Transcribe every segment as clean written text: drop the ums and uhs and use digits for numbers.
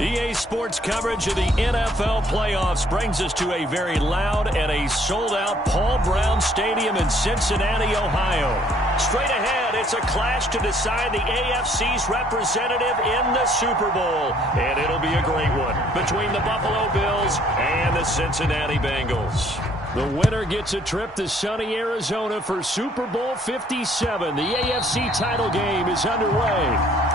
EA Sports coverage of the NFL playoffs brings us to a very loud and a sold-out Paul Brown Stadium in Cincinnati, Ohio. Straight ahead, it's a clash to decide the AFC's representative in the Super Bowl. And it'll be a great one between the Buffalo Bills and the Cincinnati Bengals. The winner gets a trip to sunny Arizona for Super Bowl 57. The AFC title game is underway.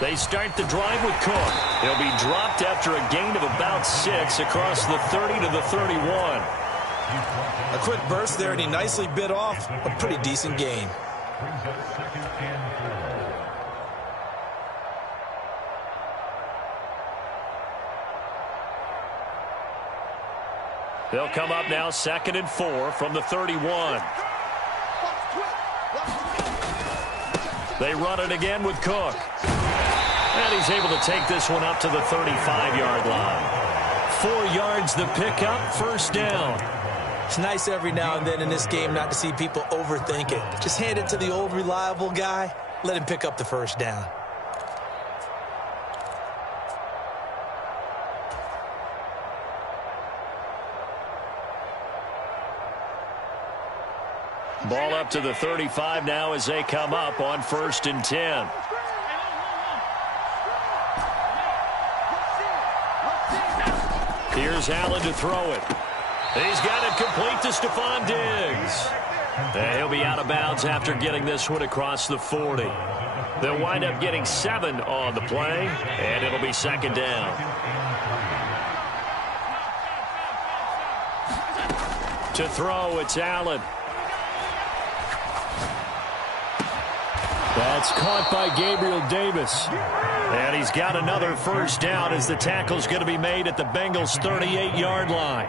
They start the drive with Cook. He'll be dropped after a gain of about 6 across the 30 to the 31. A quick burst there, and he nicely bit off a pretty decent gain. They'll come up now 2nd and 4 from the 31. They run it again with Cook. And he's able to take this one up to the 35-yard line. 4 yards the pickup, first down. It's nice every now and then in this game not to see people overthink it. Just hand it to the old reliable guy. Let him pick up the first down. Ball up to the 35 now as they come up on 1st and 10. Here's Allen to throw it. He's got it complete to Stephon Diggs. And he'll be out of bounds after getting this one across the 40. They'll wind up getting 7 on the play, and it'll be 2nd down. To throw, it's Allen. That's caught by Gabriel Davis. And he's got another first down as the tackle's going to be made at the Bengals' 38-yard line.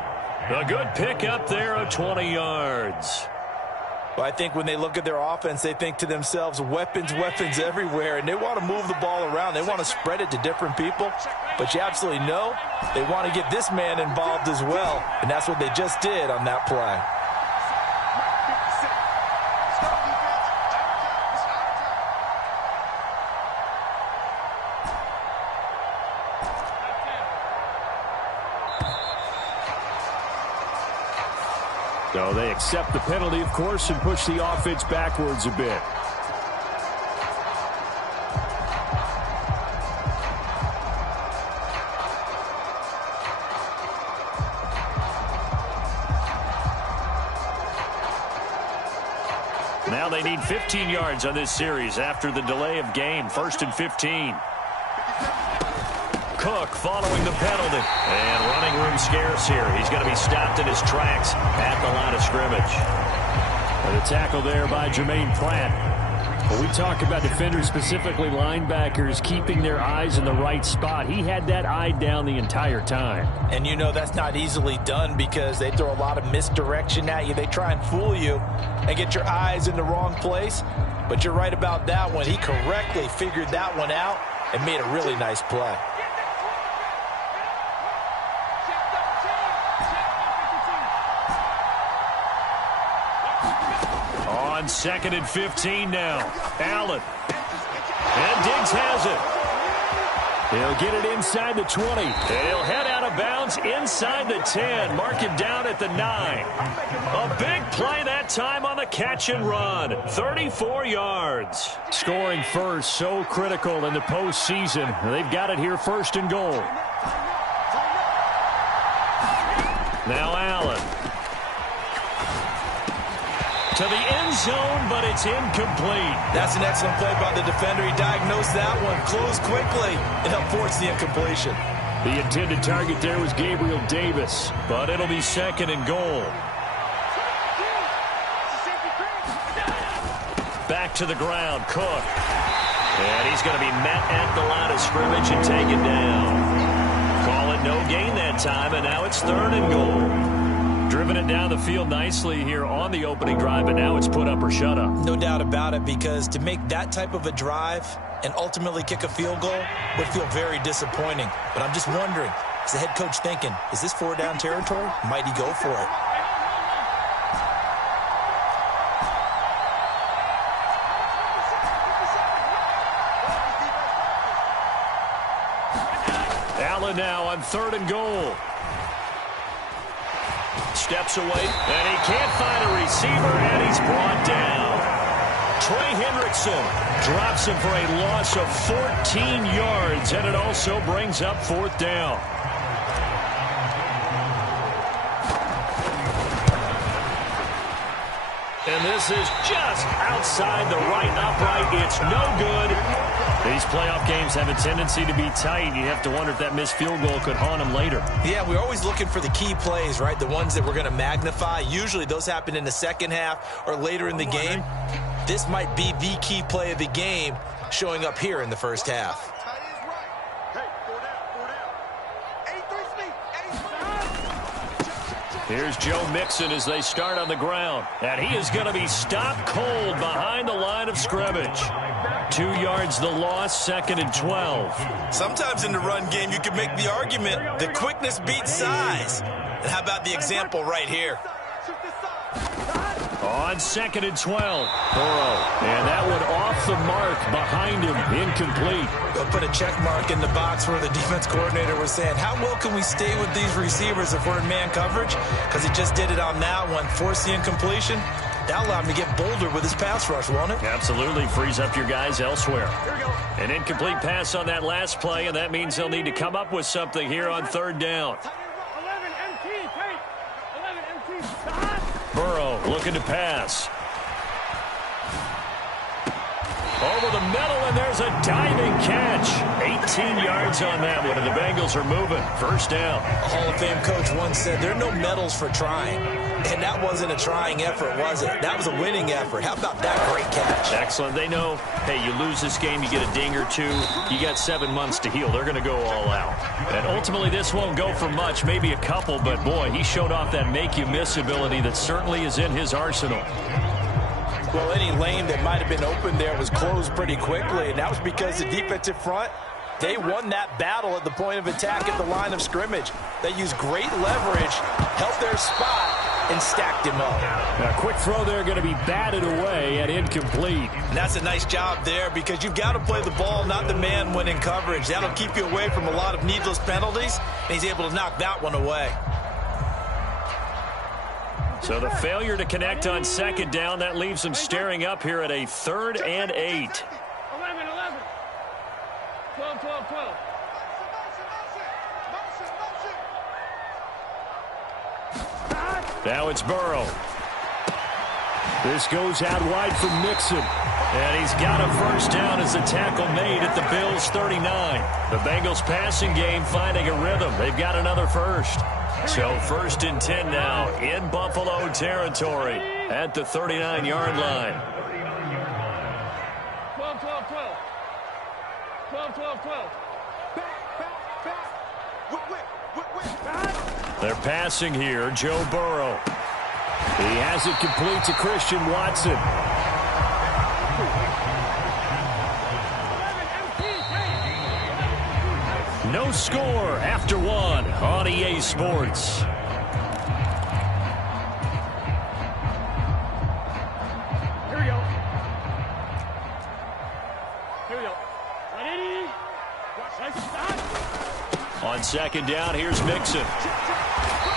A good pickup there of 20 yards. Well, I think when they look at their offense, they think to themselves, weapons, weapons everywhere, and they want to move the ball around. They want to spread it to different people, but you absolutely know they want to get this man involved as well, and that's what they just did on that play. So they accept the penalty, of course, and push the offense backwards a bit. Now they need 15 yards on this series after the delay of game. 1st and 15. Cook following the penalty. And running room scarce here. He's going to be stopped in his tracks at the line of scrimmage. And the tackle there by Jermaine Pratt. When we talk about defenders, specifically linebackers, keeping their eyes in the right spot, he had that eye down the entire time. And you know that's not easily done because they throw a lot of misdirection at you. They try and fool you and get your eyes in the wrong place. But you're right about that one. He correctly figured that one out and made a really nice play. On 2nd and 15 now. Allen. And Diggs has it. He'll get it inside the 20. And he'll head out of bounds inside the 10. Mark him down at the 9. A big play that time on the catch and run. 34 yards. Scoring first, so critical in the postseason. They've got it here 1st and goal. Now Allen. To the end zone, but it's incomplete. That's an excellent play by the defender. He diagnosed that one, closed quickly, and helped force the incompletion. The intended target there was Gabriel Davis, but it'll be 2nd and goal. Back to the ground, Cook. And he's going to be met at the line of scrimmage and taken down. Call it no gain that time, and now it's 3rd and goal. Driven it down the field nicely here on the opening drive, but now it's put up or shut up. No doubt about it, because to make that type of a drive and ultimately kick a field goal would feel very disappointing. But I'm just wondering, is the head coach thinking, is this 4-down territory? Might he go for it? Allen now on 3rd and goal. Steps away, and he can't find a receiver, and he's brought down. Trey Hendrickson drops him for a loss of 14 yards, and it also brings up 4th down. And this is just outside the right upright. It's no good. These playoff games have a tendency to be tight. You have to wonder if that missed field goal could haunt them later. Yeah, we're always looking for the key plays, right? The ones that we're going to magnify. Usually those happen in the second half or later in the game. This might be the key play of the game showing up here in the first half. Here's Joe Mixon as they start on the ground. And he is going to be stopped cold behind the line of scrimmage. 2 yards the loss, 2nd and 12. Sometimes in the run game you can make the argument that quickness beats size. And how about the example right here? On 2nd and 12, Burrow. And that one off the mark behind him, incomplete. They'll put a check mark in the box where the defense coordinator was saying, how well can we stay with these receivers if we're in man coverage? Because he just did it on that one, forced the incompletion. That allowed him to get bolder with his pass rush, won't it? Absolutely, frees up your guys elsewhere. An incomplete pass on that last play, and that means they'll need to come up with something here on 3rd down. Burrow looking to pass. Over the middle, and there's a diving catch. 18 yards on that one, and the Bengals are moving. 1st down. A Hall of Fame coach once said, there are no medals for trying. And that wasn't a trying effort, was it? That was a winning effort. How about that great catch? Excellent. They know, hey, you lose this game, you get a ding or two. You got 7 months to heal. They're going to go all out. And ultimately, this won't go for much, maybe a couple, but boy, he showed off that make-you-miss ability that certainly is in his arsenal. Well, any lane that might have been open there was closed pretty quickly, and that was because the defensive front, they won that battle at the point of attack at the line of scrimmage. They used great leverage, held their spot, and stacked him up. A quick throw there going to be batted away and incomplete. And that's a nice job there because you've got to play the ball, not the man when in coverage. That'll keep you away from a lot of needless penalties, and he's able to knock that one away. So the failure to connect on 2nd down, that leaves them staring up here at a 3rd and 8. 11, 12, 12, 12. Now it's Burrow. This goes out wide for Mixon. And he's got a 1st down as the tackle made at the Bills' 39. The Bengals passing game finding a rhythm. They've got another 1st. So 1st and 10 now in Buffalo territory at the 39-yard line. 12, 12, 12. 12, 12, 12. They're passing here, Joe Burrow. He has it complete to Christian Watson. No score after 1 on EA Sports. Here we go. Here we go. Ready? Nice stop. On 2nd down, here's Mixon.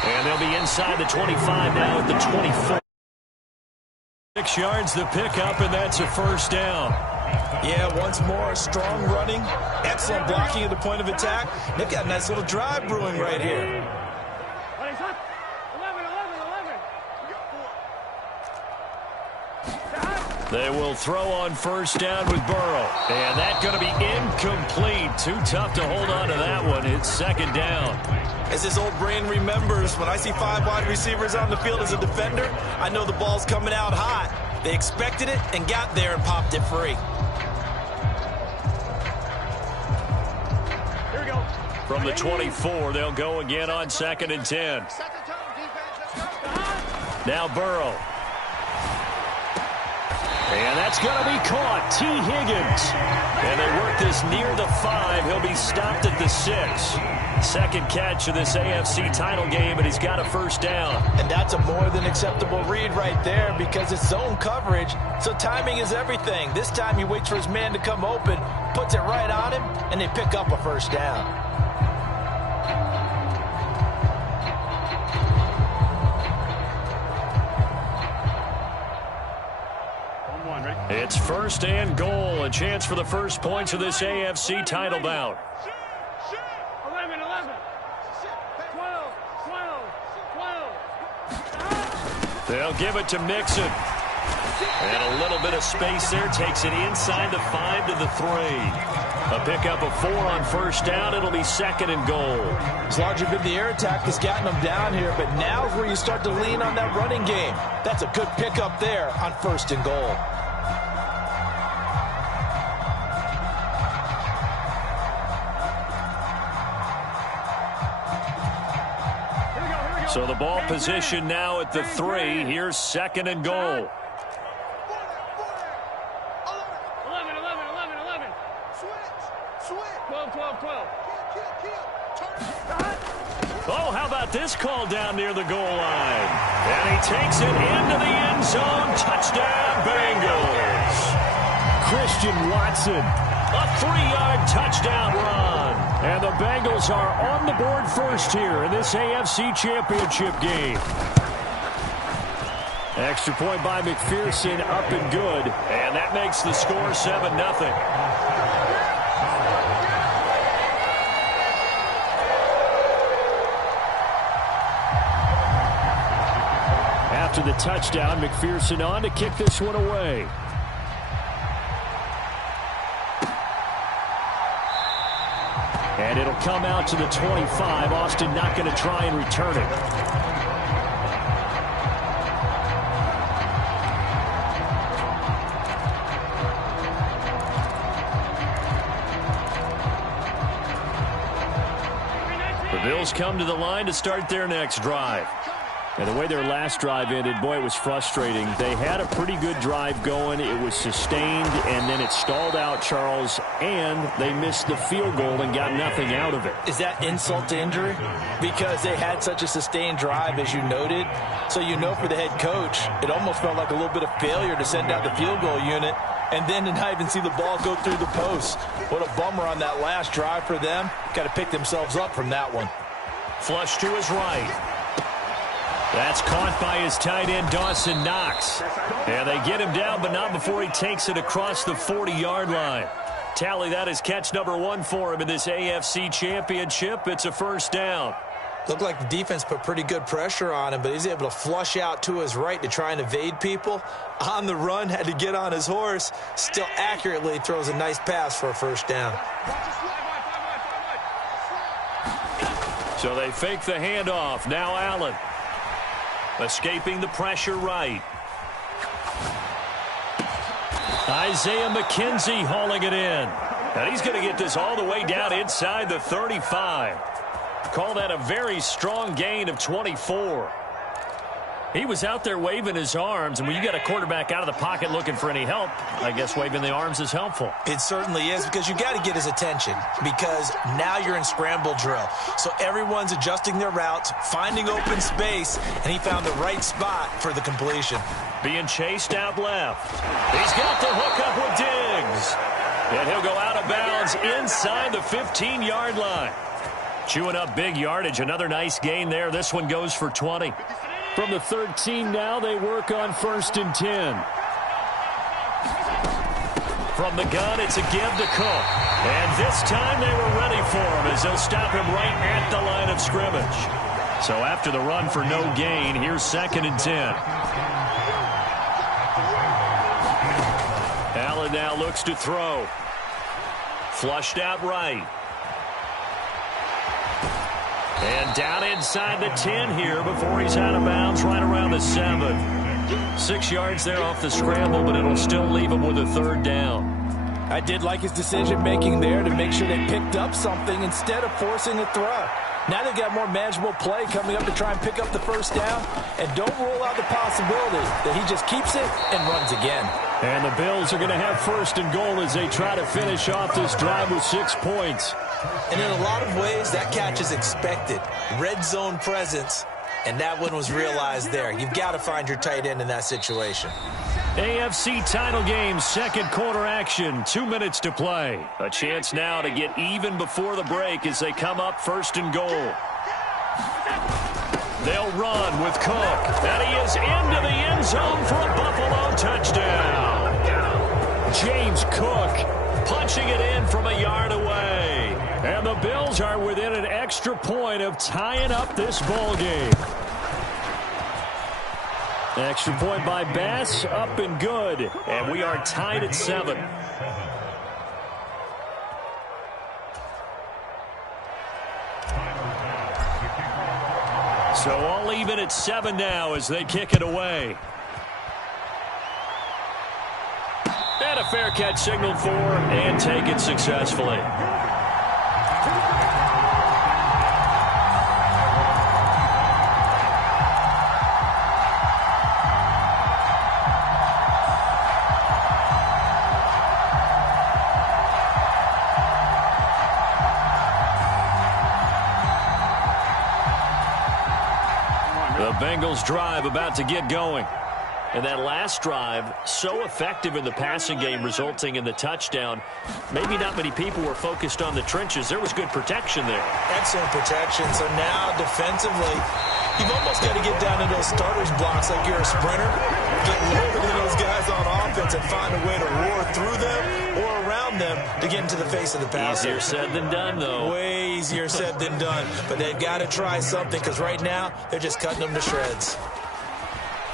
And they'll be inside the 25 now at the 24. 6 yards the pickup, and that's a 1st down. Yeah, once more, strong running, excellent blocking at the point of attack. They've got a nice little drive brewing right here. 11, 11, 11. They will throw on 1st down with Burrow. And that's going to be incomplete. Too tough to hold on to that one. It's 2nd down. As his old brain remembers, when I see 5 wide receivers on the field as a defender, I know the ball's coming out hot. They expected it and got there and popped it free. From the 24, they'll go again on 2nd and 10. Now Burrow. And that's going to be caught. T. Higgins. And they work this near the 5. He'll be stopped at the 6. Second catch of this AFC title game, and he's got a first down. And that's a more than acceptable read right there because it's zone coverage, so timing is everything. This time he waits for his man to come open, puts it right on him, and they pick up a first down. It's 1st and goal, a chance for the first points of this AFC title bout. 11, 11. 12, 12. They'll give it to Mixon. And a little bit of space there, takes it inside the 5 to the 3. A pickup of 4 on first down. It'll be 2nd and goal. It's largely been the air attack that's gotten them down here, but now's where you start to lean on that running game. That's a good pickup there on 1st and goal. So the ball position now at the 3. Here's 2nd and goal. 11, 11, 11, 11. Switch. 12, 12, 12. Oh, how about this call down near the goal line? And he takes it into the end zone. Touchdown, Bengals. Christian Watson. A 3-yard touchdown run. And the Bengals are on the board first here in this AFC Championship game. Extra point by McPherson, up and good. And that makes the score 7-0. After the touchdown, McPherson on to kick this one away. And it'll come out to the 25. Austin not going to try and return it. The Bills come to the line to start their next drive. And the way their last drive ended, boy, it was frustrating. They had a pretty good drive going. It was sustained, and then it stalled out, Charles, and they missed the field goal and got nothing out of it. Is that insult to injury? Because they had such a sustained drive, as you noted. So you know for the head coach, it almost felt like a little bit of failure to send out the field goal unit and then to not even see the ball go through the post. What a bummer on that last drive for them. Got to pick themselves up from that one. Flush to his right. That's caught by his tight end, Dawson Knox. And they get him down, but not before he takes it across the 40-yard line. Tally, that is catch number 1 for him in this AFC Championship. It's a first down. Looked like the defense put pretty good pressure on him, but he's able to flush out to his right to try and evade people. On the run, had to get on his horse. Still accurately throws a nice pass for a first down. So they fake the handoff. Now Allen. Escaping the pressure right. Isaiah McKenzie hauling it in. And he's going to get this all the way down inside the 35. Call that a very strong gain of 24. He was out there waving his arms, and when you got a quarterback out of the pocket looking for any help, I guess waving the arms is helpful. It certainly is, because you got to get his attention, because now you're in scramble drill. So everyone's adjusting their routes, finding open space, and he found the right spot for the completion. Being chased out left. He's got the hook up with Diggs. And he'll go out of bounds inside the 15-yard line. Chewing up big yardage. Another nice gain there. This one goes for 20. From the 13 now, they work on 1st and 10. From the gun, it's a give to Cook. And this time they were ready for him as they'll stop him right at the line of scrimmage. So after the run for no gain, here's 2nd and 10. Allen now looks to throw. Flushed out right. And down inside the 10 here before he's out of bounds right around the 7. 6 yards there off the scramble, but it'll still leave him with a 3rd down. I did like his decision-making there to make sure they picked up something instead of forcing a throw. Now they've got more manageable play coming up to try and pick up the first down. And don't rule out the possibility that he just keeps it and runs again. And the Bills are going to have first and goal as they try to finish off this drive with 6 points. And in a lot of ways, that catch is expected. Red zone presence, and that one was realized there. You've got to find your tight end in that situation. AFC title game, second quarter action, 2 minutes to play. A chance now to get even before the break as they come up first and goal. They'll run with Cook, and he is into the end zone for a Buffalo touchdown. James Cook punching it in from a yard away. And the Bills are within an extra point of tying up this ball game. Extra point by Bass, up and good. And we are tied at 7. So all even at 7 now as they kick it away. And a fair catch signaled for and taken successfully. The Bengals drive about to get going. And that last drive, so effective in the passing game, resulting in the touchdown. Maybe not many people were focused on the trenches. There was good protection there. Excellent protection. So now defensively, you've almost got to get down to those starters blocks like you're a sprinter. Get lower than those guys on offense and find a way to roar through them or around them to get into the face of the passer. Easier said than done, though. Way easier said than done. But they've got to try something because right now they're just cutting them to shreds.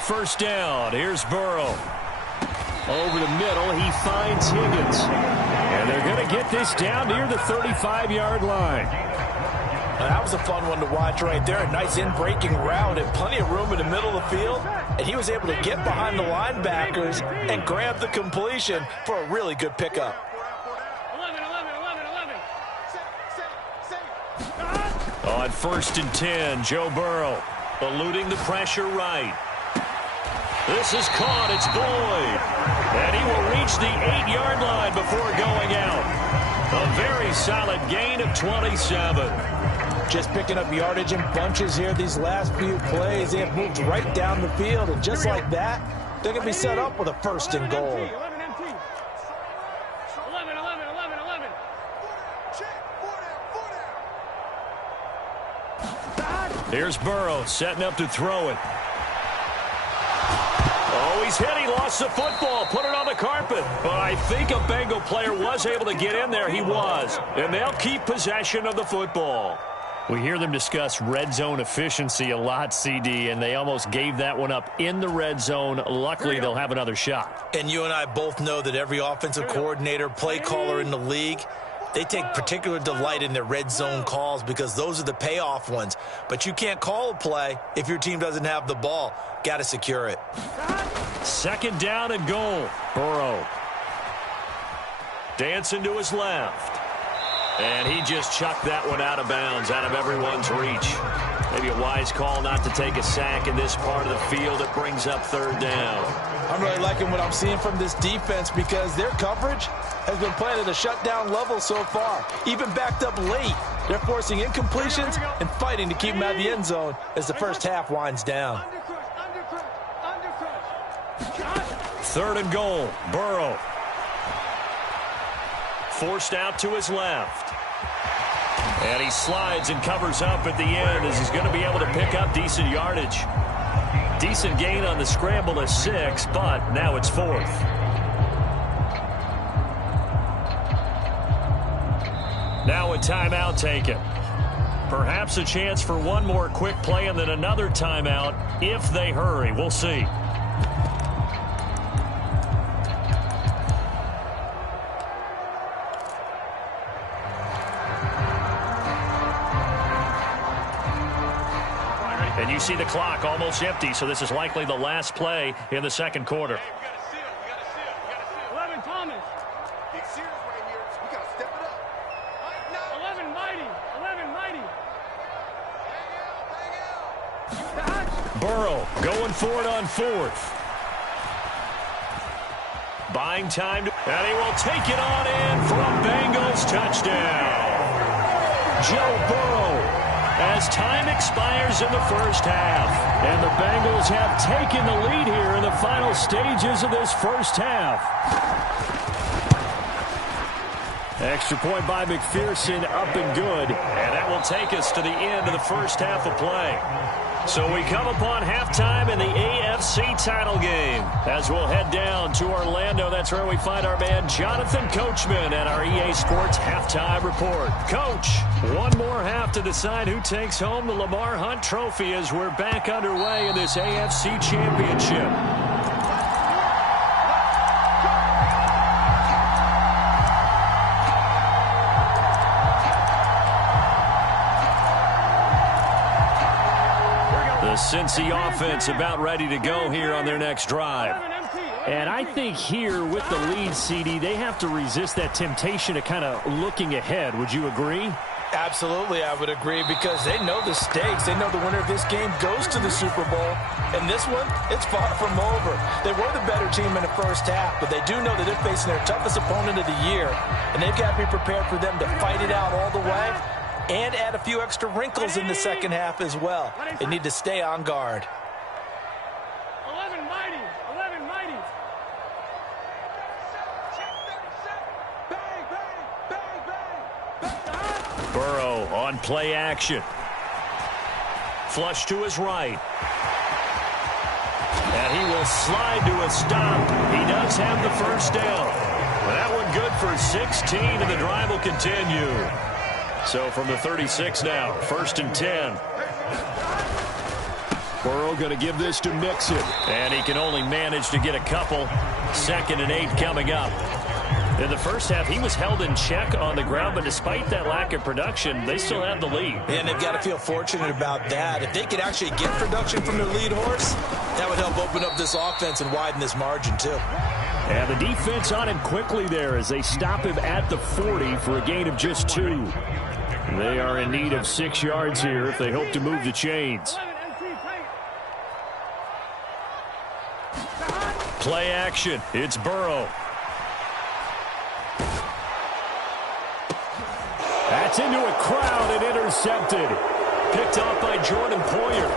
First down, here's Burrow. Over the middle, he finds Higgins. And they're going to get this down near the 35-yard line. Now, that was a fun one to watch right there. A nice in-breaking route and plenty of room in the middle of the field. And he was able to get behind the linebackers and grab the completion for a really good pickup. 11. On first and 10, Joe Burrow eluding the pressure right. This is caught. It's Boyd. And he will reach the 8-yard line before going out. A very solid gain of 27. Just picking up yardage in bunches here these last few plays. They have moved right down the field. And just like that, they're going to be set up with a first and goal. 11. Here's Burrow setting up to throw it. Oh, he's hit. He lost the football. Put it on the carpet. But I think a Bengal player was able to get in there. He was. And they'll keep possession of the football. We hear them discuss red zone efficiency a lot, CD, and they almost gave that one up in the red zone. Luckily, they'll have another shot. And you and I both know that every offensive coordinator, play caller in the league, they take particular delight in their red zone calls because those are the payoff ones. But you can't call a play if your team doesn't have the ball. Got to secure it. Second down and goal. Burrow. Dancing to his left. And he just chucked that one out of bounds, out of everyone's reach. Maybe a wise call not to take a sack in this part of the field. It brings up third down. I'm really liking what I'm seeing from this defense because their coverage has been playing at a shutdown level so far. Even backed up late, they're forcing incompletions and fighting to keep them out of the end zone as the first half winds down. Third and goal. Burrow. Forced out to his left. And he slides and covers up at the end as he's going to be able to pick up decent yardage. Decent gain on the scramble is 6, but now it's 4th. Now a timeout taken. Perhaps a chance for one more quick play and then another timeout if they hurry. We'll see. And you see the clock almost empty, so this is likely the last play in the second quarter. Hey, we got to seal. 11, Thomas. Burrow going for it on fourth. Buying time, and he will take it on in for a Bengals touchdown. Joe Burrow, as time expires in the first half. And the Bengals have taken the lead here in the final stages of this first half. Extra point by McPherson, up and good. And that will take us to the end of the first half of play. So we come upon halftime in the AFC title game. As we'll head down to Orlando, that's where we find our man Jonathan Coachman at our EA Sports Halftime Report. Coach, one more half to decide who takes home the Lamar Hunt Trophy as we're back underway in this AFC Championship. The Cincy offense about ready to go here on their next drive. And I think here with the lead, CD, they have to resist that temptation to kind of looking ahead. Would you agree? Absolutely, I would agree, because they know the stakes. They know the winner of this game goes to the Super Bowl. And this one, it's far from over. They were the better team in the first half, but they do know that they're facing their toughest opponent of the year. And they've got to be prepared for them to fight it out all the way and add a few extra wrinkles in the second half as well. They need to stay on guard. 11 mighty. 11 mighty. Bang, bang, bang, bang. Burrow on play action. Flush to his right. And he will slide to a stop. He does have the first down. That one good for 16, and the drive will continue. So from the 36 now, 1st and 10. Burrow going to give this to Mixon. And he can only manage to get a couple. 2nd and 8 coming up. In the first half, he was held in check on the ground, but despite that lack of production, they still have the lead. And they've got to feel fortunate about that. If they could actually get production from their lead horse, that would help open up this offense and widen this margin too. And the defense on him quickly there as they stop him at the 40 for a gain of just 2. They are in need of 6 yards here if they hope to move the chains. Play action. It's Burrow. That's into a crowd and intercepted. Picked off by Jordan Poyer.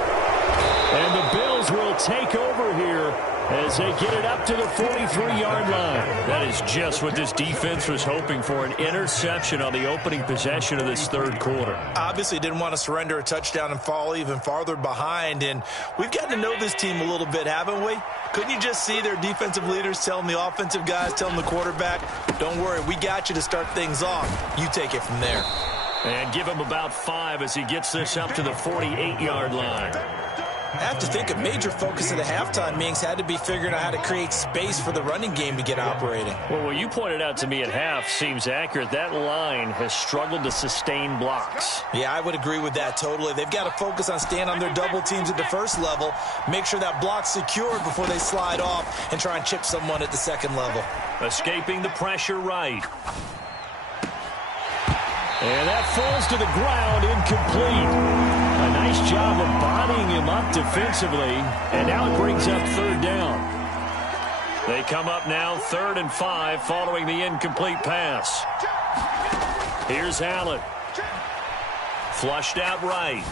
And the Bills will take over here as they get it up to the 43-yard line. That is just what this defense was hoping for, an interception on the opening possession of this third quarter. Obviously didn't want to surrender a touchdown and fall even farther behind, and we've gotten to know this team a little bit, haven't we? Couldn't you just see their defensive leaders telling the offensive guys, telling the quarterback, don't worry, we got you to start things off. You take it from there. And give him about 5 as he gets this up to the 48-yard line. I have to think a major focus of the halftime meetings had to be figuring out how to create space for the running game to get operating. Well, what you pointed out to me at half seems accurate. That line has struggled to sustain blocks. Yeah, I would agree with that totally. They've got to focus on staying on their double teams at the first level, make sure that block's secured before they slide off and try and chip someone at the second level. Escaping the pressure right. And that falls to the ground, incomplete. A nice job of bodying him up defensively, and now it brings up 3rd down. They come up now 3rd and 5 following the incomplete pass. Here's Allen. Flushed out right.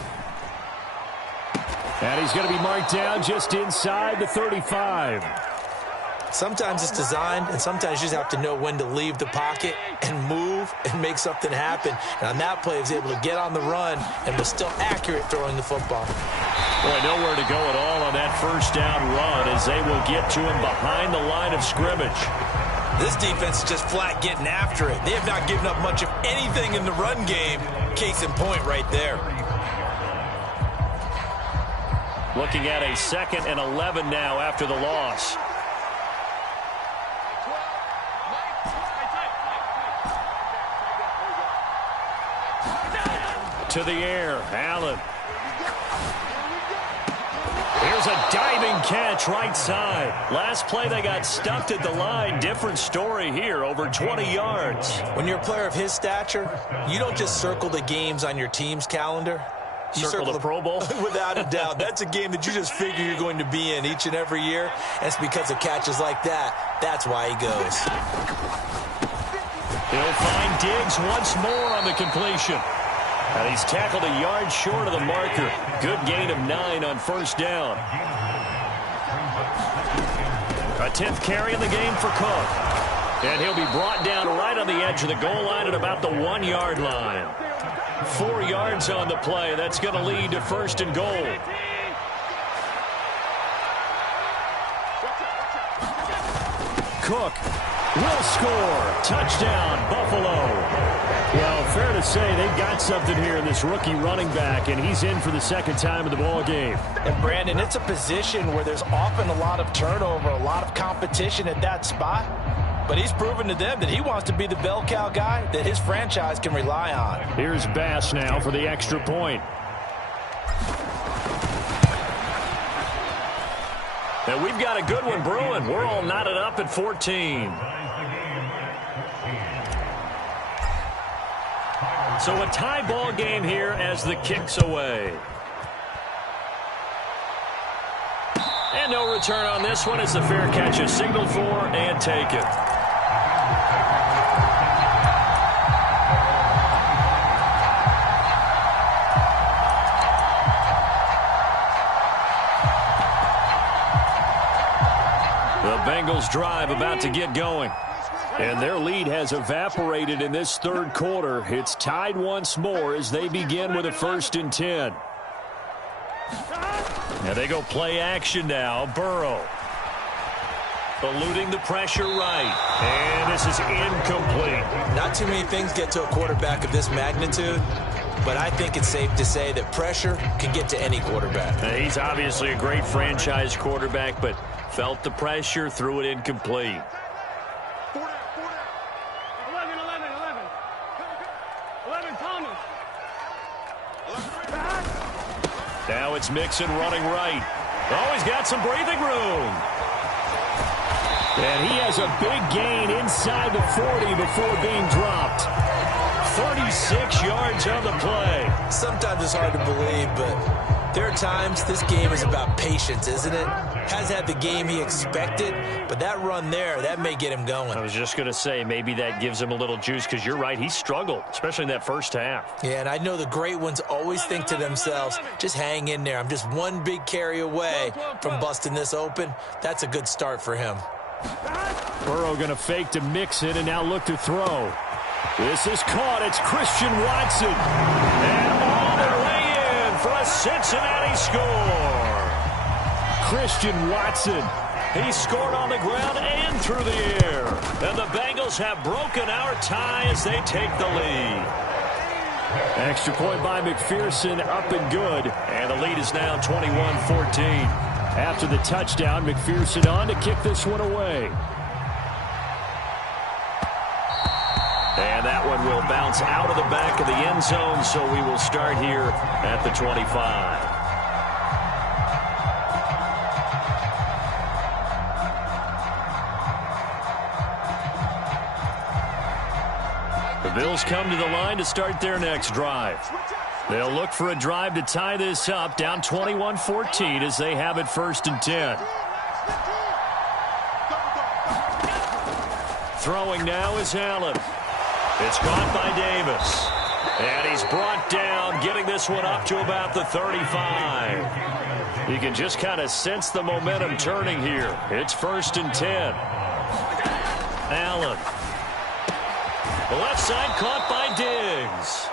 And he's going to be marked down just inside the 35. Sometimes it's designed, and sometimes you just have to know when to leave the pocket and move and make something happen. And on that play, he was able to get on the run and was still accurate throwing the football. Boy, nowhere to go at all on that first down run as they will get to him behind the line of scrimmage. This defense is just flat getting after it. They have not given up much of anything in the run game. Case in point right there. Looking at a 2nd and 11 now after the loss. To the air, Allen. Here's a diving catch right side. Last play they got stuffed at the line. Different story here, over 20 yards. When you're a player of his stature, you don't just circle the games on your team's calendar. Circle the Pro Bowl? Without a doubt. That's a game that you just figure you're going to be in each and every year. And it's because of catches like that. That's why he goes. He'll find Diggs once more on the completion. And he's tackled a yard short of the marker. Good gain of 9 on first down. A 10th carry in the game for Cook. And he'll be brought down right on the edge of the goal line at about the 1-yard line. 4 yards on the play. That's going to lead to first and goal. Cook will score. Touchdown, Buffalo. Well, fair to say they've got something here in this rookie running back, and he's in for the second time in the ball game. And, Brandon, it's a position where there's often a lot of turnover, a lot of competition at that spot. But he's proven to them that he wants to be the bell cow guy that his franchise can rely on. Here's Bass now for the extra point. And we've got a good one brewing. We're all knotted up at 14. So a tie ball game here as the kick's away. And no return on this one as the fair catch is signaled for and taken. The Bengals drive about to get going. And their lead has evaporated in this third quarter. It's tied once more as they begin with a 1st and 10. And they go play action now. Burrow eluding the pressure right. And this is incomplete. Not too many things get to a quarterback of this magnitude, but I think it's safe to say that pressure can get to any quarterback. He's obviously a great franchise quarterback, but felt the pressure, threw it incomplete. 11, Thomas. Now it's Mixon running right. Oh, he's got some breathing room. And he has a big gain inside the 40 before being dropped. 36 yards on the play. Sometimes it's hard to believe, but there are times this game is about patience, isn't it? Has had the game he expected, but that run there, that may get him going. I was just going to say, maybe that gives him a little juice, because you're right, he struggled, especially in that first half. Yeah, and I know the great ones always think to themselves, just hang in there. I'm just one big carry away from busting this open. That's a good start for him. Burrow going to fake to Mixon and now look to throw. This is caught. It's Christian Watson. And all the way in for a Cincinnati score. Christian Watson. He scored on the ground and through the air. And the Bengals have broken our tie as they take the lead. Extra point by McPherson, up and good. And the lead is now 21-14. After the touchdown, McPherson on to kick this one away. And that one will bounce out of the back of the end zone, so we will start here at the 25. The Bills come to the line to start their next drive. They'll look for a drive to tie this up, down 21-14 as they have it 1st and 10. Throwing now is Allen. It's caught by Davis. And he's brought down, getting this one up to about the 35. You can just kind of sense the momentum turning here. It's 1st and 10. Allen. The left side caught by Diggs.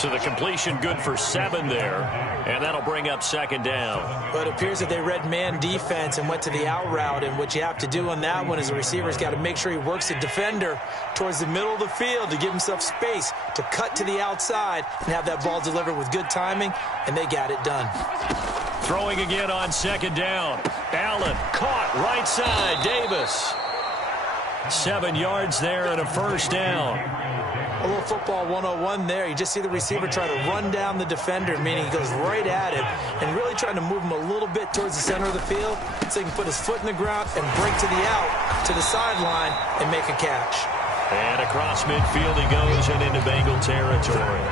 So the completion good for 7 there, and that'll bring up 2nd down. But it appears that they read man defense and went to the out route, and what you have to do on that one is the receiver's got to make sure he works the defender towards the middle of the field to give himself space to cut to the outside and have that ball delivered with good timing, and they got it done. Throwing again on 2nd down. Allen caught right side. Davis. 7 yards there and a 1st down. A little football 101 there. You just see the receiver try to run down the defender, meaning he goes right at him and really trying to move him a little bit towards the center of the field so he can put his foot in the ground and break to the out, to the sideline, and make a catch. And across midfield he goes and into Bengal territory.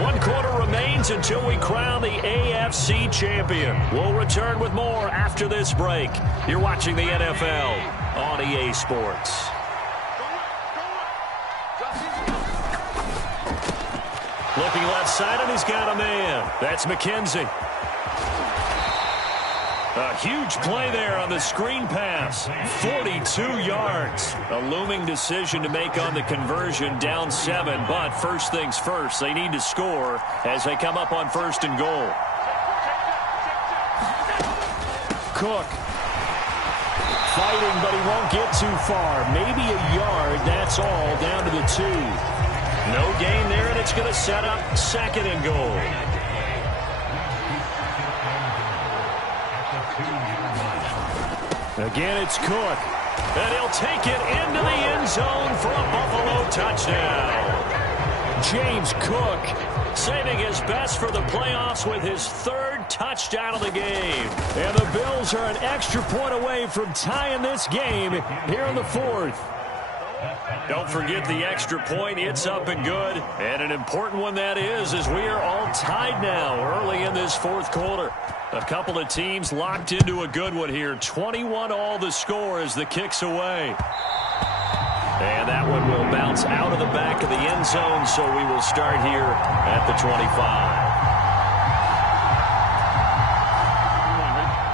One quarter remains until we crown the AFC champion. We'll return with more after this break. You're watching the NFL on EA Sports. Looking left side, and he's got a man. That's McKenzie. A huge play there on the screen pass. 42 yards. A looming decision to make on the conversion, down 7. But first things first, they need to score as they come up on 1st and goal. Cook. Fighting, but he won't get too far. Maybe a yard, that's all, down to the 2. No gain there, and it's going to set up 2nd and goal. Again, it's Cook. And he'll take it into the end zone for a Buffalo touchdown. James Cook saving his best for the playoffs with his 3rd touchdown of the game. And the Bills are an extra point away from tying this game here in the 4th. Don't forget the extra point. It's up and good. And an important one that is, as we are all tied now early in this 4th quarter. A couple of teams locked into a good one here. 21-all the score as the kick's away. And that one will bounce out of the back of the end zone, so we will start here at the 25.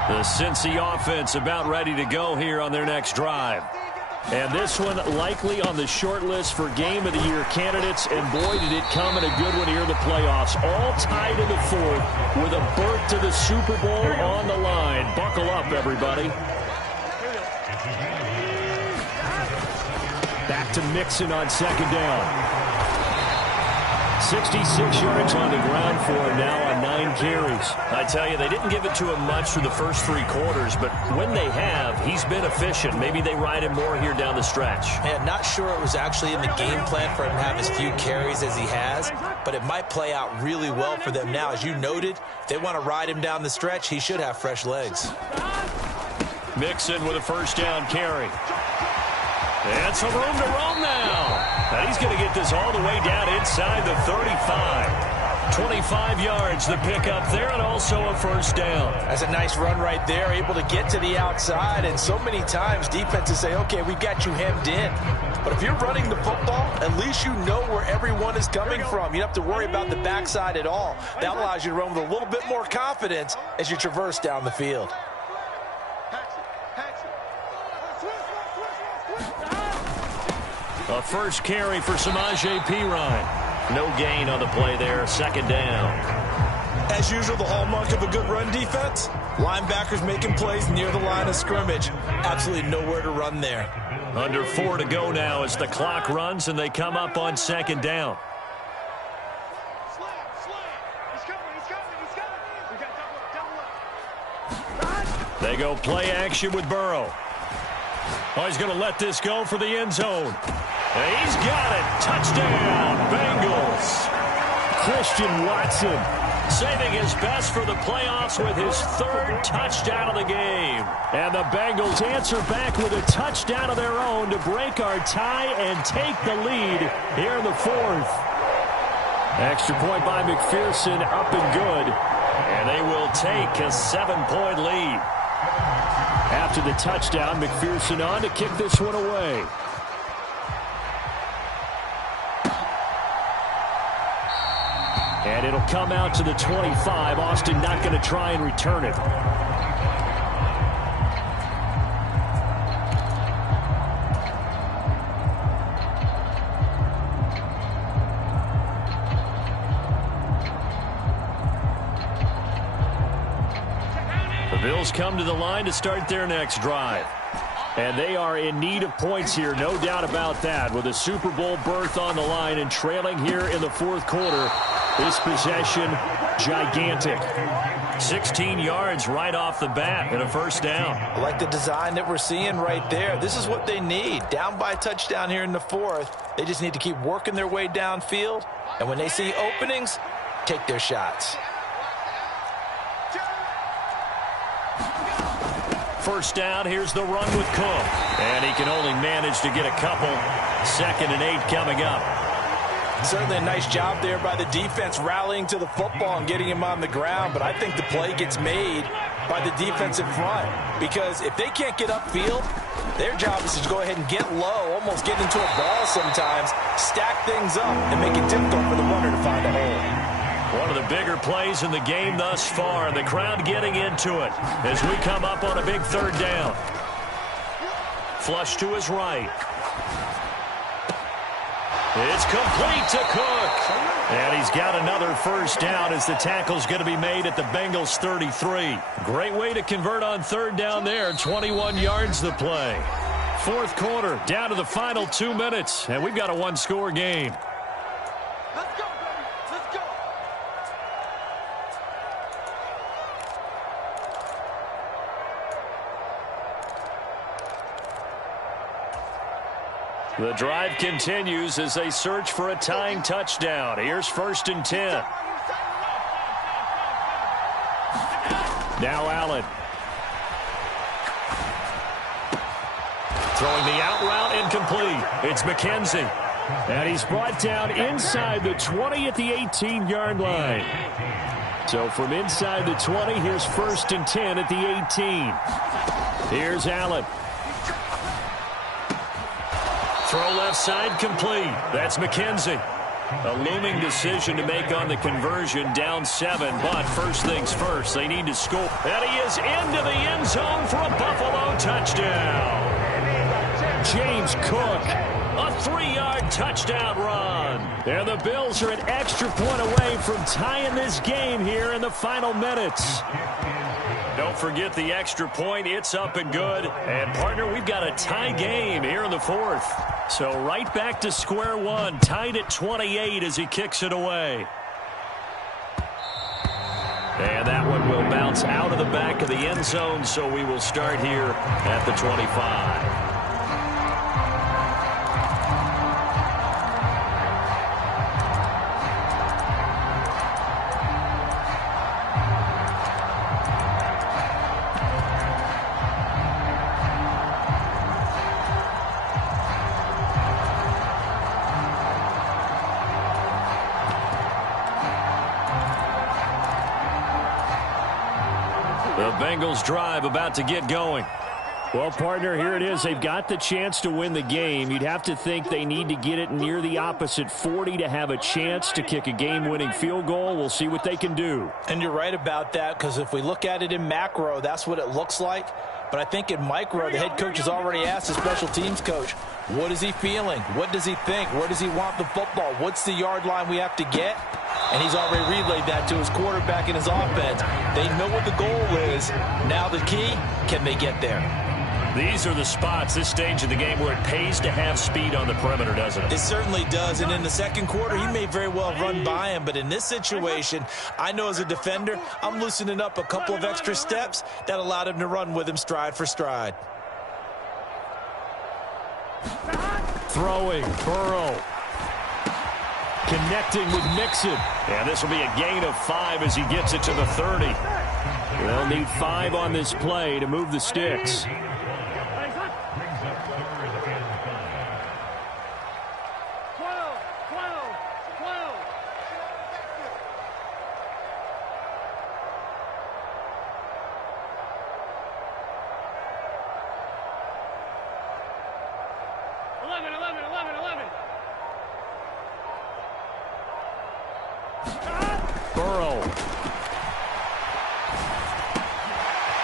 The Cincy offense about ready to go here on their next drive. And this one likely on the short list for Game of the Year candidates. And boy, did it come in a good one here in the playoffs. All tied in the 4th with a berth to the Super Bowl on the line. Buckle up, everybody. Back to Mixon on 2nd down. 66 yards on the ground for him now on 9 carries. I tell you, they didn't give it to him much through the first 3 quarters, but when they have, he's been efficient. Maybe they ride him more here down the stretch. Yeah, not sure it was actually in the game plan for him to have as few carries as he has, but it might play out really well for them now. As you noted, if they want to ride him down the stretch, he should have fresh legs. Mixon with a 1st down carry. And some room to roam now. And he's going to get this all the way down inside the 35. 25 yards the pickup there, and also a 1st down. That's a nice run right there, able to get to the outside. And so many times defenses say, okay, we've got you hemmed in. But if you're running the football, at least you know where everyone is coming from. You don't have to worry about the backside at all. That allows you to run with a little bit more confidence as you traverse down the field. A 1st carry for Samaje Perine. No gain on the play there. 2nd down. As usual, the hallmark of a good run defense, linebackers making plays near the line of scrimmage. Absolutely nowhere to run there. Under 4 to go now as the clock runs and they come up on 2nd down. They go play action with Burrow. Oh, he's going to let this go for the end zone. And he's got it. Touchdown, Bengals. Christian Watson saving his best for the playoffs with his 3rd touchdown of the game. And the Bengals answer back with a touchdown of their own to break our tie and take the lead here in the 4th. Extra point by McPherson, up and good. And they will take a 7-point lead. After the touchdown, McPherson on to kick this one away. And it'll come out to the 25. Austin not going to try and return it. The Bills come to the line to start their next drive. And they are in need of points here, no doubt about that. With a Super Bowl berth on the line and trailing here in the 4th quarter, this possession gigantic. 16 yards right off the bat and a 1st down. I like the design that we're seeing right there. This is what they need. Down by a touchdown here in the 4th. They just need to keep working their way downfield. And when they see openings, take their shots. 1st down, here's the run with Cook. And he can only manage to get a couple. 2nd and 8 coming up. Certainly a nice job there by the defense rallying to the football and getting him on the ground, but I think the play gets made by the defensive front because if they can't get upfield, their job is to go ahead and get low, almost get into a ball sometimes, stack things up, and make it difficult for the runner to find a hole. One of the bigger plays in the game thus far, the crowd getting into it as we come up on a big third down. Flush to his right. It's complete to Cook. And he's got another first down as the tackle's going to be made at the Bengals 33. Great way to convert on third down there. 21 yards the play. Fourth quarter, down to the final 2 minutes, and we've got a one-score game. Let's go, baby. Let's go. The drive continues as they search for a tying touchdown. Here's 1st and 10. Now Allen. Throwing the out route incomplete. It's McKenzie. And he's brought down inside the 20 at the 18-yard line. So from inside the 20, here's 1st and 10 at the 18. Here's Allen. Throw left side complete. That's McKenzie. A looming decision to make on the conversion, down 7. But first things first, they need to score. And he is into the end zone for a Buffalo touchdown. James Cook, a 3-yard touchdown run. And the Bills are an extra point away from tying this game here in the final minutes. Don't forget the extra point. It's up and good. And, partner, we've got a tie game here in the fourth. So right back to square one, tied at 28 as he kicks it away. And that one will bounce out of the back of the end zone, so we will start here at the 25. The Bengals drive about to get going. Well, partner, here it is. They've got the chance to win the game. You'd have to think they need to get it near the opposite 40 to have a chance to kick a game-winning field goal. We'll see what they can do. And you're right about that, because if we look at it in macro, that's what it looks like. But I think in micro, the head coach has already asked the special teams coach, what is he feeling? What does he think? Where does he want the football? What's the yard line we have to get? And he's already relayed that to his quarterback and his offense. They know what the goal is. Now the key, can they get there? These are the spots, this stage of the game, where it pays to have speed on the perimeter, doesn't it? It certainly does. And in the second quarter, he may very well run by him. But in this situation, I know as a defender, I'm loosening up a couple of extra steps that allowed him to run with him stride for stride. Throwing, Burrow. Connecting with Mixon. And this will be a gain of 5 as he gets it to the 30. They'll need 5 on this play to move the sticks. Burrow.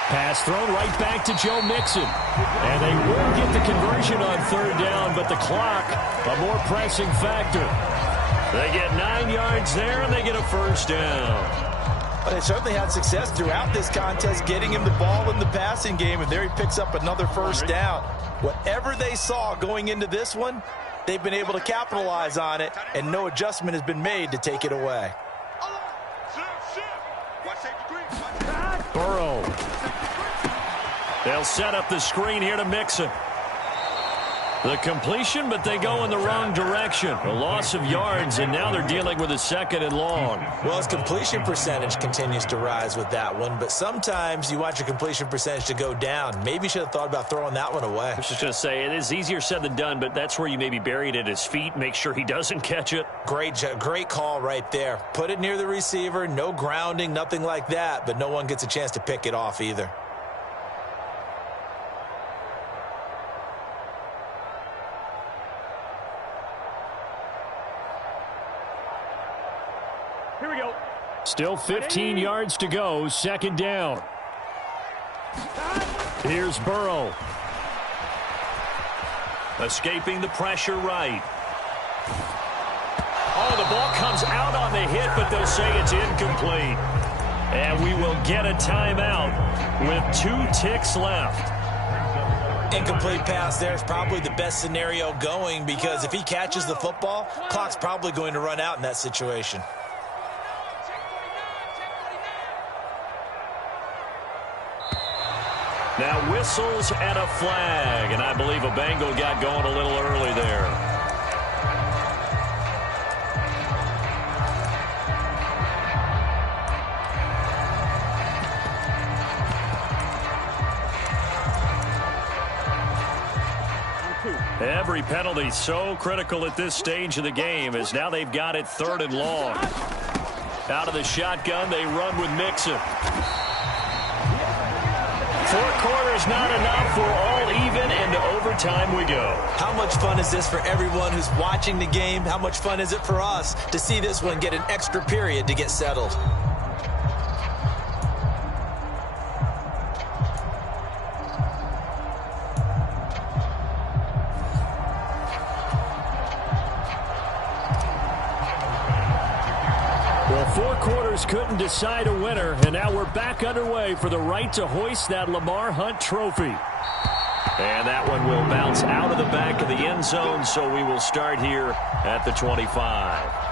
Pass thrown right back to Joe Mixon. And they will get the conversion on third down, but the clock, a more pressing factor. They get 9 yards there, and they get a first down. But they certainly had success throughout this contest, getting him the ball in the passing game, and there he picks up another first down. Whatever they saw going into this one, they've been able to capitalize on it, and no adjustment has been made to take it away. Burrow. They'll set up the screen here to Mixon. The completion, but they go in the wrong direction. A loss of yards, and now they're dealing with a 2nd and long. Well, his completion percentage continues to rise with that one, but sometimes you want your completion percentage to go down. Maybe you should have thought about throwing that one away. I was just going to say, it is easier said than done, but that's where you maybe bury it at his feet, make sure he doesn't catch it. Great call right there. Put it near the receiver, no grounding, nothing like that, but no one gets a chance to pick it off either. Here we go. Still 15 yards to go, 2nd down. Here's Burrow. Escaping the pressure right. Oh, the ball comes out on the hit, but they'll say it's incomplete. And we will get a timeout with 2 ticks left. Incomplete pass there is probably the best scenario going, because if he catches the football, clock's probably going to run out in that situation. Now whistles and a flag, and I believe a Bengal got going a little early there. Every penalty so critical at this stage of the game, as now they've got it 3rd and long. Out of the shotgun, they run with Mixon. 4 quarters not enough. We're all even, and to overtime we go. How much fun is this for everyone who's watching the game? How much fun is it for us to see this one get an extra period to get settled? Well, 4 quarters couldn't decide a winner, and now we're back underway for the right to hoist that Lamar Hunt trophy. And that one will bounce out of the back of the end zone, so we will start here at the 25.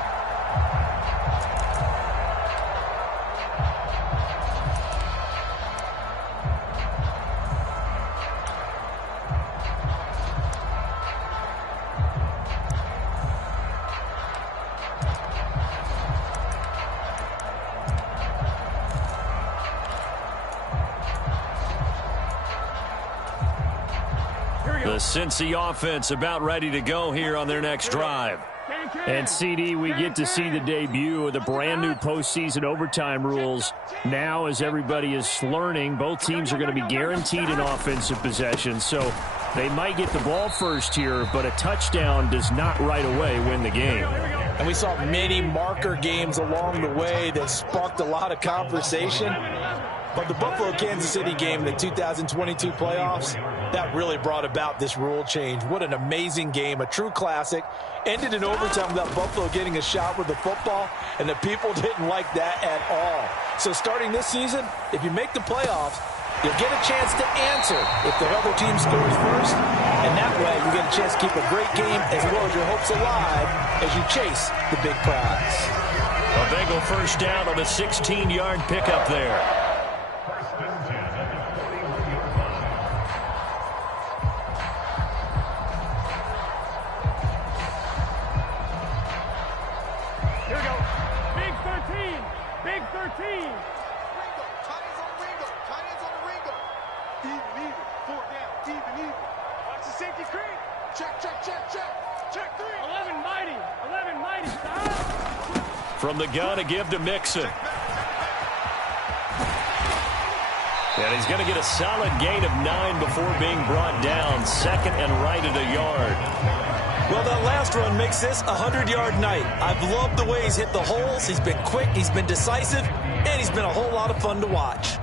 The Cincy offense about ready to go here on their next drive. And, CD, we get to see the debut of the brand-new postseason overtime rules. Now, as everybody is learning, both teams are going to be guaranteed an offensive possession. So they might get the ball first here, but a touchdown does not right away win the game. And we saw many marker games along the way that sparked a lot of conversation. But the Buffalo-Kansas City game in the 2022 playoffs, that really brought about this rule change. What an amazing game, a true classic. Ended in overtime without Buffalo getting a shot with the football, and the people didn't like that at all. So starting this season, if you make the playoffs, you'll get a chance to answer if the other team scores first, and that way you get a chance to keep a great game as well as your hopes alive as you chase the big prize. A Bengal first down on a 16-yard pickup there. Here we go. Big 13. Big 13. Watch the safety creep. Check. Check 3. 11 mighty. 11 mighty. Stop. From the gun, a give to Mixon. And he's going to get a solid gain of 9 before being brought down. 2nd and right at a yard. Well, that last run makes this a 100-yard night. I've loved the way he's hit the holes. He's been quick, he's been decisive, and he's been a whole lot of fun to watch.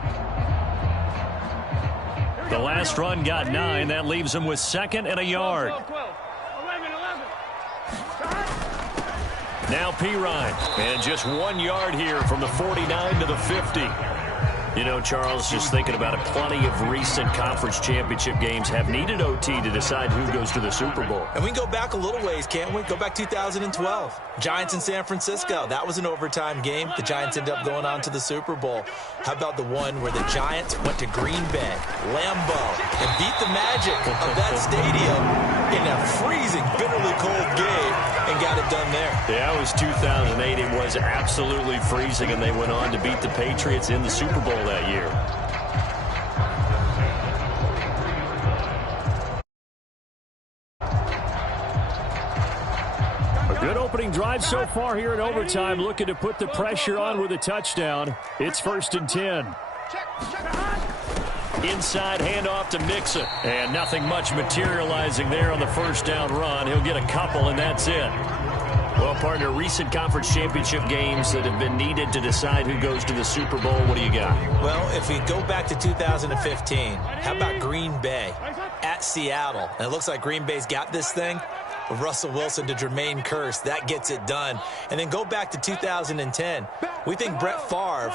The last run got 9. That leaves him with 2nd and a yard. 12. 11. Now Pirine. And just 1 yard here from the 49 to the 50. You know, Charles, just thinking about it, plenty of recent conference championship games have needed OT to decide who goes to the Super Bowl. And we can go back a little ways, can't we? Go back 2012. Giants in San Francisco. That was an overtime game. The Giants ended up going on to the Super Bowl. How about the one where the Giants went to Green Bay, Lambeau, and beat the Magic of that stadium? in a freezing, bitterly cold game and got it done there. Yeah, it was 2008. It was absolutely freezing, and they went on to beat the Patriots in the Super Bowl that year. Good opening drive so far here in overtime, looking to put the pressure on with a touchdown. It's 1st and 10. Inside handoff to Mixon. And nothing much materializing there on the first down run. He'll get a couple, and that's it. Well, partner, recent conference championship games that have been needed to decide who goes to the Super Bowl, what do you got? Well, if we go back to 2015, how about Green Bay at Seattle? And it looks like Green Bay's got this thing. Russell Wilson to Jermaine Kearse, that gets it done. And then go back to 2010. We think Brett Favre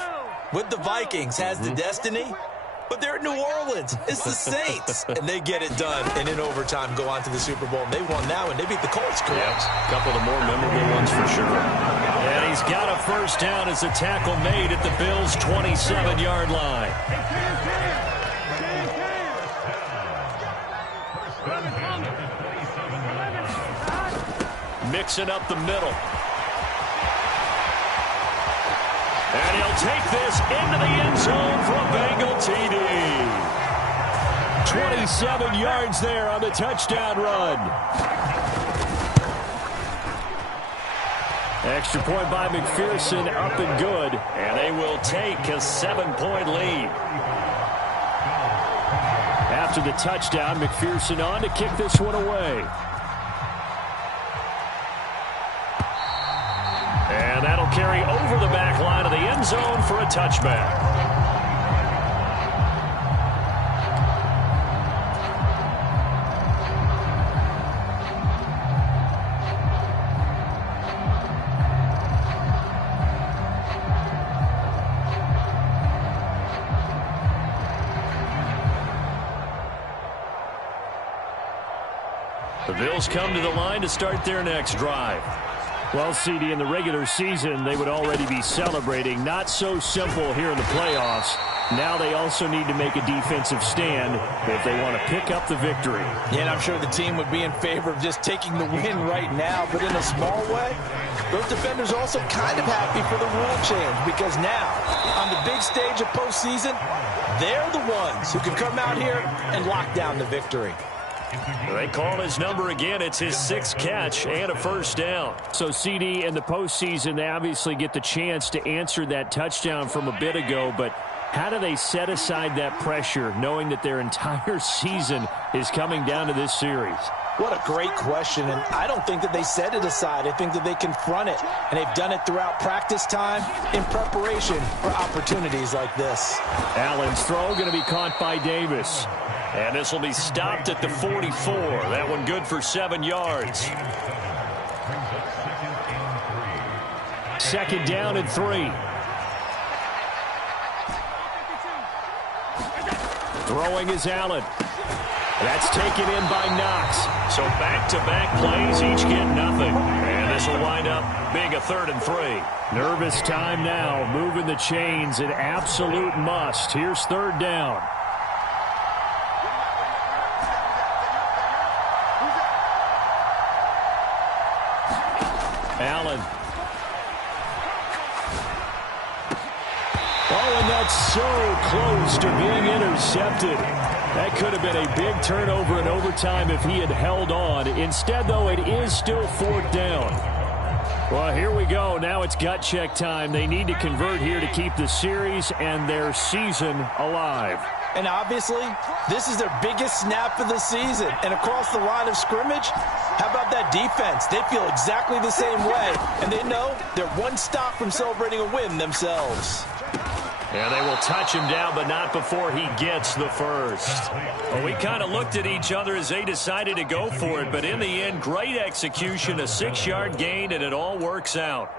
with the Vikings has the destiny, but they're at New Orleans. It's the Saints. And they get it done. And in overtime, go on to the Super Bowl. And they won that one. They beat the Colts, correct? Yeah, a couple of the more memorable ones for sure. And he's got a first down as a tackle made at the Bills' 27-yard line. Mixing up the middle. And he'll take this into the end zone for a Bengal TD. 27 yards there on the touchdown run. Extra point by McPherson, up and good. And they will take a 7-point lead. After the touchdown, McPherson on to kick this one away. And that'll carry over the back line of the end zone for a touchback. The Bills come to the line to start their next drive. Well, CD, in the regular season, they would already be celebrating. Not so simple here in the playoffs. Now they also need to make a defensive stand if they want to pick up the victory. Yeah, and I'm sure the team would be in favor of just taking the win right now, but in a small way, those defenders are also kind of happy for the rule change because now, on the big stage of postseason, they're the ones who can come out here and lock down the victory. They call his number again. It's his 6th catch and a first down. So, CD, in the postseason, they obviously get the chance to answer that touchdown from a bit ago, but how do they set aside that pressure knowing that their entire season is coming down to this series? What a great question, and I don't think that they set it aside. I think that they confront it, and they've done it throughout practice time in preparation for opportunities like this. Allen's throw going to be caught by Davis. And this will be stopped at the 44. That one good for 7 yards. 2nd down and 3. Throwing is Allen. That's taken in by Knox. So back-to-back plays, each get nothing. And this will wind up being a 3rd and 3. Nervous time now, moving the chains, an absolute must. Here's 3rd down. Allen. Oh, and that's so close to being intercepted. That could have been a big turnover in overtime if he had held on. Instead, though, it is still 4th down. Well, here we go. Now it's gut check time. They need to convert here to keep the series and their season alive. And obviously, this is their biggest snap of the season. And across the line of scrimmage, how about that defense? They feel exactly the same way. And they know they're one stop from celebrating a win themselves. And they will touch him down, but not before he gets the first. Well, we kind of looked at each other as they decided to go for it. But in the end, great execution, a 6-yard gain, and it all works out.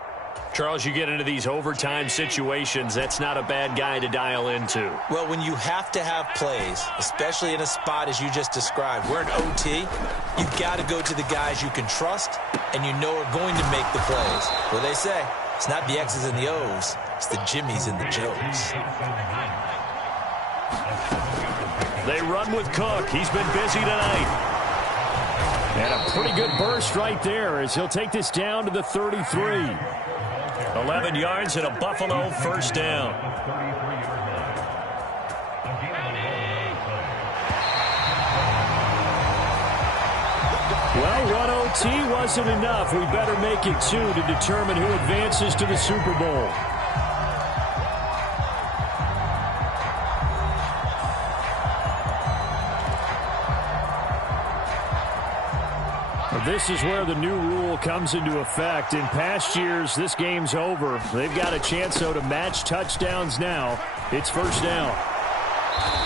Charles, you get into these overtime situations, that's not a bad guy to dial into. Well, when you have to have plays, especially in a spot as you just described, we're in OT, you've got to go to the guys you can trust and you know are going to make the plays. What they say, it's not the X's and the O's, it's the Jimmies and the Joes. They run with Cook. He's been busy tonight. And a pretty good burst right there as he'll take this down to the 33. 11 yards and a Buffalo first down. Well, one OT wasn't enough. We better make it two to determine who advances to the Super Bowl. This is where the new rule comes into effect. In past years, this game's over. They've got a chance, though, to match touchdowns now. It's first down.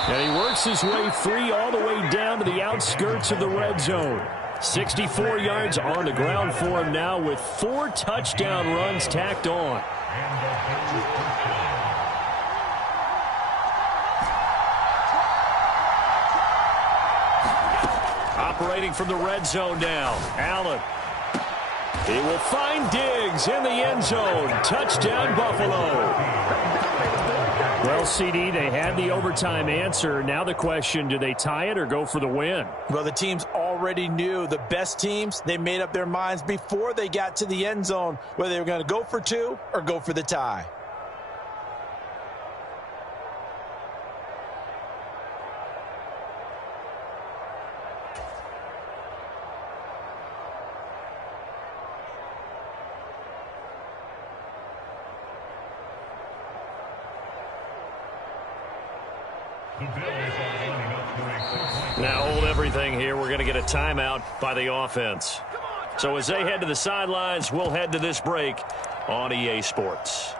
And he works his way free all the way down to the outskirts of the red zone. 64 yards on the ground for him now with 4 touchdown runs tacked on. Operating from the red zone now. Allen. He will find Diggs in the end zone. Touchdown, Buffalo. Well, CD, they had the overtime answer. Now the question, do they tie it or go for the win? Well, the teams already knew. The best teams, they made up their minds before they got to the end zone whether they were going to go for 2 or go for the tie. Now hold everything here. We're going to get a timeout by the offense. So as they head to the sidelines, we'll head to this break on EA Sports.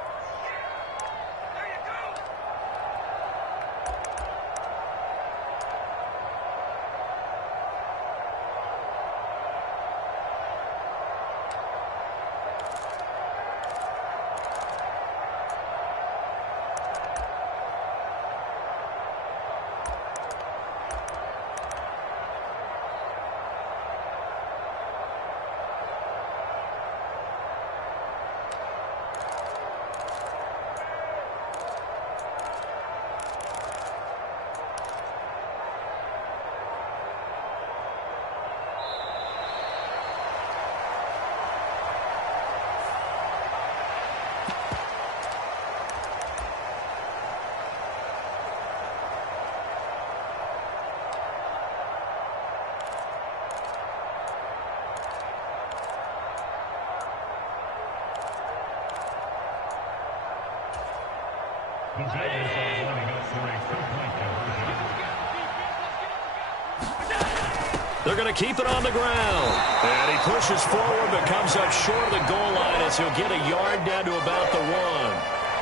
They're going to keep it on the ground. And he pushes forward but comes up short of the goal line as he'll get a yard down to about the 1.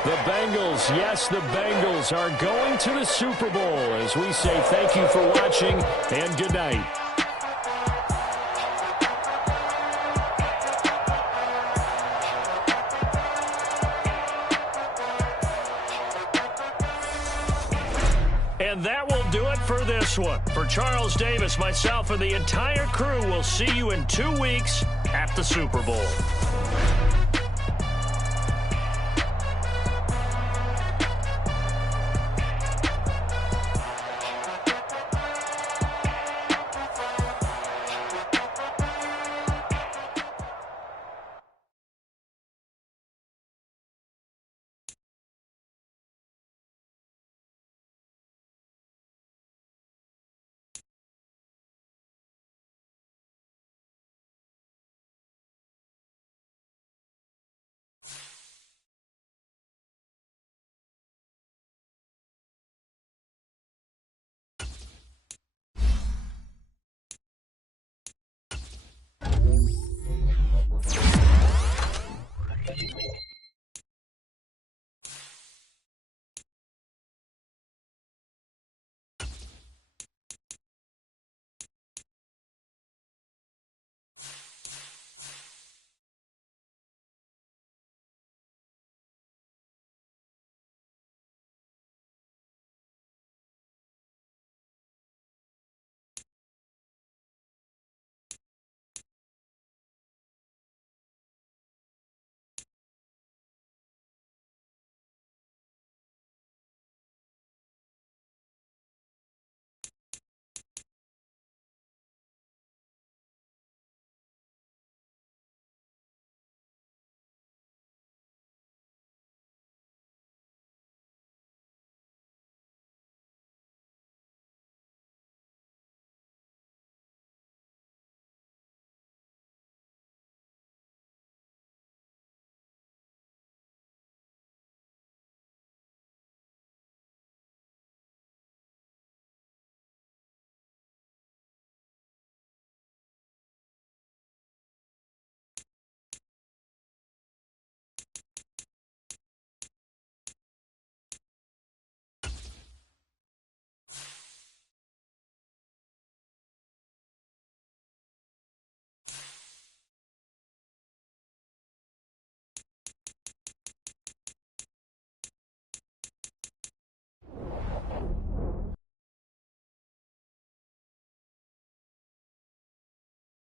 The Bengals, yes, the Bengals are going to the Super Bowl. As we say thank you for watching and good night. And that will do it for this one. For Charles Davis, myself, and the entire crew, we'll see you in 2 weeks at the Super Bowl.